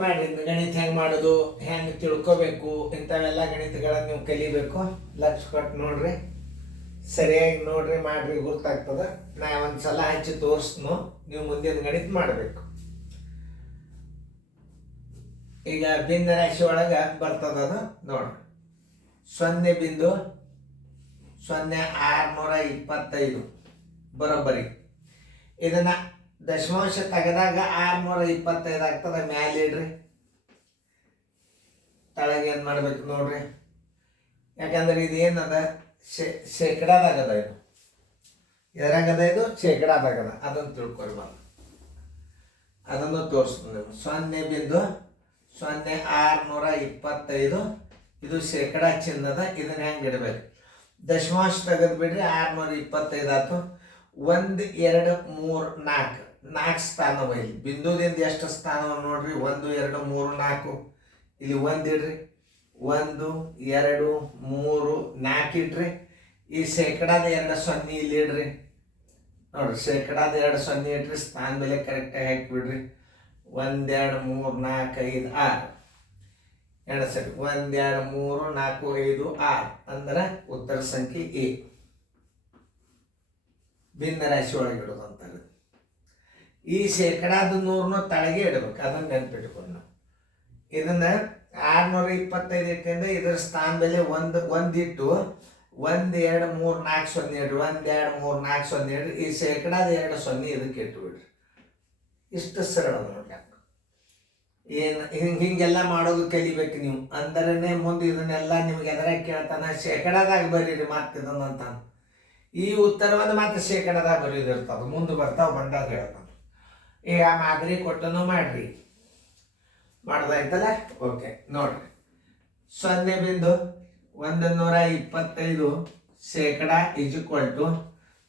ಮಾಡಿ ಗಣಿತ ಹೆಂಗೆ ಮಾಡೋದು, ಹೆಂಗೆ ತಿಳ್ಕೊಬೇಕು, ಇಂಥವೆಲ್ಲ ಗಣಿತಗಳನ್ನು ನೀವು ಕಲಿಬೇಕು. ಲಕ್ಷ ಕೊಟ್ಟು ನೋಡ್ರಿ, ಸರಿಯಾಗಿ ನೋಡ್ರಿ, ಮಾಡ್ರಿ, ಗೊತ್ತಾಗ್ತದೆ. ನಾ ಒಂದು ಸಲ ಹಚ್ಚಿ ತೋರಿಸ್ನು, ನೀವು ಮುಂದಿನ ಗಣಿತ ಮಾಡಬೇಕು. ಈಗ ಬಿಂದು ರಾಶಿ ಒಳಗೆ ಬರ್ತದದು ನೋಡ್ರಿ. 0.0625 ಬರೋಬ್ಬರಿ. ಇದನ್ನ ದಶಮಾಂಶ ತೆಗೆದಾಗ 625 ಆಗ್ತದೆ. ಮ್ಯಾಲೆ ಇಡ್ರಿ, ತಳಗೆ ಏನು ಮಾಡ್ಬೇಕು ನೋಡ್ರಿ. ಯಾಕಂದ್ರೆ ಇದು ಏನದ ಶೇಕಡಾದಾಗದ, ಇದು ಎದ್ರಾಗದ, ಇದು ಶೇಕಡಾದಾಗದ. ಅದನ್ನು ತಿಳ್ಕೊಳ್ಬಾರ್ದು, ಅದನ್ನು ತೋರಿಸ್ತೀನಿ. 0.0625 ಇದು ಶೇಕಡಾ ಚಿನ್ನದ. ಇದನ್ನ ಹೆಂಗೆ ಇಡಬೇಕು? ದಶಮಾಂಶ ತೆಗೆದು ಬಿಡ್ರಿ, 625 ಆಯ್ತು. 1 2 3 4 4 ಸ್ಥಾನವ. ಇಲ್ಲಿ ಬಿಂದುದಿಂದ ಎಷ್ಟು ಸ್ಥಾನವ ನೋಡ್ರಿ? 1 2 3 4. ಇಲ್ಲಿ 1 ಇಡ್ರಿ, 1 2 3 4 ಇಡ್ರಿ. ಈ ಶೇಕಡಾದ 2 0 ಇಲ್ಲಿ ಇಡ್ರಿ ನೋಡ್ರಿ. ಶೇಕಡಾದ 2 0 ಇಡ್ರಿ, ಸ್ಥಾನ ಬೆಲೆ ಕರೆಕ್ಟಾಗಿ ಹಾಕಿಬಿಡ್ರಿ. 1 2 3 4 5 6 ಎರಡು ಸರಿ. 1 2 3 4 5 6 ಅಂದ್ರೆ ಉತ್ತರ ಸಂಖ್ಯೆ ಎ. ಭಿನ್ನ ರಾಶಿ ಒಳಗೆ ಇಡೋದು ಅಂತಾರೆ. ಈ ಶೇಕಡಾದ 100 ತಳಗೆ ಇಡಬೇಕು, ಅದನ್ನ ನೆನ್ಪಿಟ್ಕೊಂಡು ನಾವು. ಇದನ್ನ 625 ಇಟ್ಟಿಂದ ಇದರ ಸ್ಥಾನ ಬೆಲೆ 1 ಇಟ್ಟು 1 2 3 4 0 ಇಡ್ರಿ. 1 2 3 4 0 ಇಡ್ರಿ. ಈ ಶೇಕಡಾದ 2 0 ಇದಕ್ಕೆ ಇಟ್ಟು ಬಿಡ್ರಿ. ಇಷ್ಟು ಸರಳ ನೋಡ್ರಿ. ಏನು ಹಿಂಗೆಲ್ಲ ಮಾಡೋದು ಕಲಿಬೇಕು ನೀವು. ಅಂದ್ರೇ ಮುಂದೆ ಇದನ್ನೆಲ್ಲ ನಿಮ್ಗೆ ಎದುರಾಗ ಕೇಳ್ತಾನೆ, ಶೇಕಡಾದಾಗ ಬರೀರಿ ಮತ್ತೆ ಇದನ್ನಂತ. ಈ ಉತ್ತರವನ್ನು ಮತ್ತೆ ಶೇಕಡಾದಾಗ ಬರೆಯೋದಿರ್ತದೆ, ಮುಂದೆ ಬಂದಾಗ ಹೇಳ್ತಾನೆ. ಈಗ ಮಾದರಿ ಕೊಟ್ಟನು ಮಾಡ್ರಿ. ಮಾಡೋದಾಯ್ತಲ್ಲ? ಓಕೆ ನೋಡ್ರಿ. 0.125 ಶೇಕಡಾ =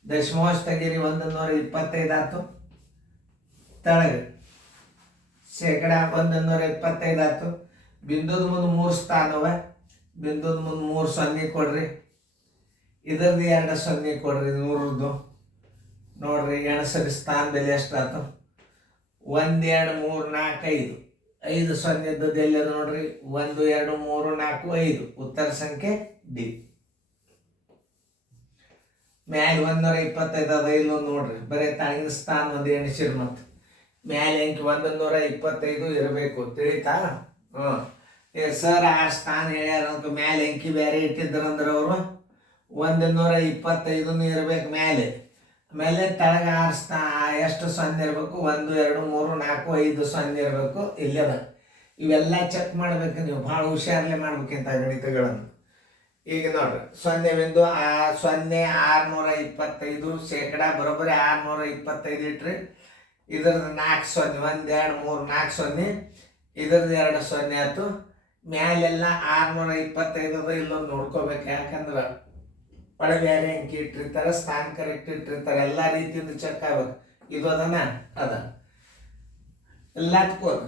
ದಶಮಾಂಶ ತೆಗೀರಿ. 125 ಆಯ್ತು. ತಳಗೆ ಶೇಕಡಾ 125 ಆಯ್ತು. ಬಿಂದುದ ಮುಂದೆ 3 ಸ್ಥಾನವ. ಬಿಂದುದ ಮುಂದೆ 3 0 ಕೊಡ್ರಿ. ಇದರದ್ದು 2 0 ಕೊಡ್ರಿ. 100 ನೋಡ್ರಿ. ಎಣಸರಿ ಸ್ಥಾನ ಬೆಲೆ ಎಷ್ಟಾಯ್ತು? 1 2 3 4 5 5 0 ಇದ್ದದ್ದು ಎಲ್ಲದ ನೋಡ್ರಿ? 1 2 3 4 5. ಉತ್ತರ ಸಂಖ್ಯೆ ಡಿ. ಮ್ಯಾಲೆ 125 ಅದ ಇಲ್ಲೊಂದು ನೋಡ್ರಿ. ಬರೀ ತಾಳಿನ ಸ್ಥಾನ ಒಂದು ಎಣಿಸಿರಿ. ಮತ್ತು ಮ್ಯಾಲೆ ಅಂಕಿ 125 ಇರಬೇಕು, ತಿಳಿತಾ? ಸರ್ 6 ಸ್ಥಾನ ಹೇಳ್ಯಾರ ಅಂತ ಮ್ಯಾಲೆ ಅಂಕಿ ಬೇರೆ ಇಟ್ಟಿದ್ರಂದ್ರೆ ಅವರು 125 ಇರ್ಬೇಕು ಮ್ಯಾಲೆ. ಆಮೇಲೆ ತಳಗ 6 ಎಷ್ಟು 0 ಇರಬೇಕು? 1 2 3 4 5 0 ಇರಬೇಕು. ಇಲ್ಲದ ಇವೆಲ್ಲ ಚೆಕ್ ಮಾಡ್ಬೇಕು ನೀವು. ಭಾಳ ಹುಷಾರಲ್ಲೇ ಮಾಡ್ಬೇಕಿಂತ ಗಣಿತಗಳನ್ನು. ಈಗ ನೋಡ್ರಿ, 0.0625 ಶೇಕಡಾ ಬರೋಬ್ಬರಿ 625 ಇಟ್ರಿ. ಇದ್ರದ್ದು 4 0, 1 2 3 4 0. ಇದ್ರದ್ದು 2 0 ಆಯ್ತು. ಮ್ಯಾಲೆಲ್ಲ 625 ಇಲ್ಲೊಂದು ನೋಡ್ಕೋಬೇಕು. ಯಾಕಂದ್ರೆ ಒಳಗೆ ಬೇರೆ ಅಂಕಿ ಇಟ್ಟಿರ್ತಾರೆ, ಸ್ಥಾನ ಕರೆಕ್ಟ್ ಇಟ್ಟಿರ್ತಾರೆ. ಎಲ್ಲ ರೀತಿಯಿಂದ ಚೆಕ್ ಆಗ್ಬೇಕು. ಇದು ಅದನ್ನ ಅದ ಎಲ್ಲದಕ್ಕೂ ಅದ.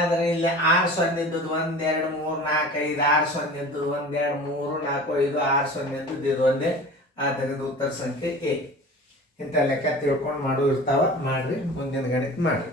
ಆದರೆ ಇಲ್ಲಿ 6 0 ಇದ್ದದ್ದು 1 2 3 4 5 6 0 ಇದ್ದದ್ದು 1 2 3 4 5 6 0 ಇದ್ದದ್ದು ಇದು ಒಂದೇ. ಆದ್ದರಿಂದ ಉತ್ತರ ಸಂಖ್ಯೆ ಎ. ಇಂಥ ಲೆಕ್ಕ ತಿಳ್ಕೊಂಡು ಮಾಡೋ ಇರ್ತಾವ. ಮಾಡ್ರಿ, ಮುಂದಿನ ಗಣಿತ ಮಾಡ್ರಿ.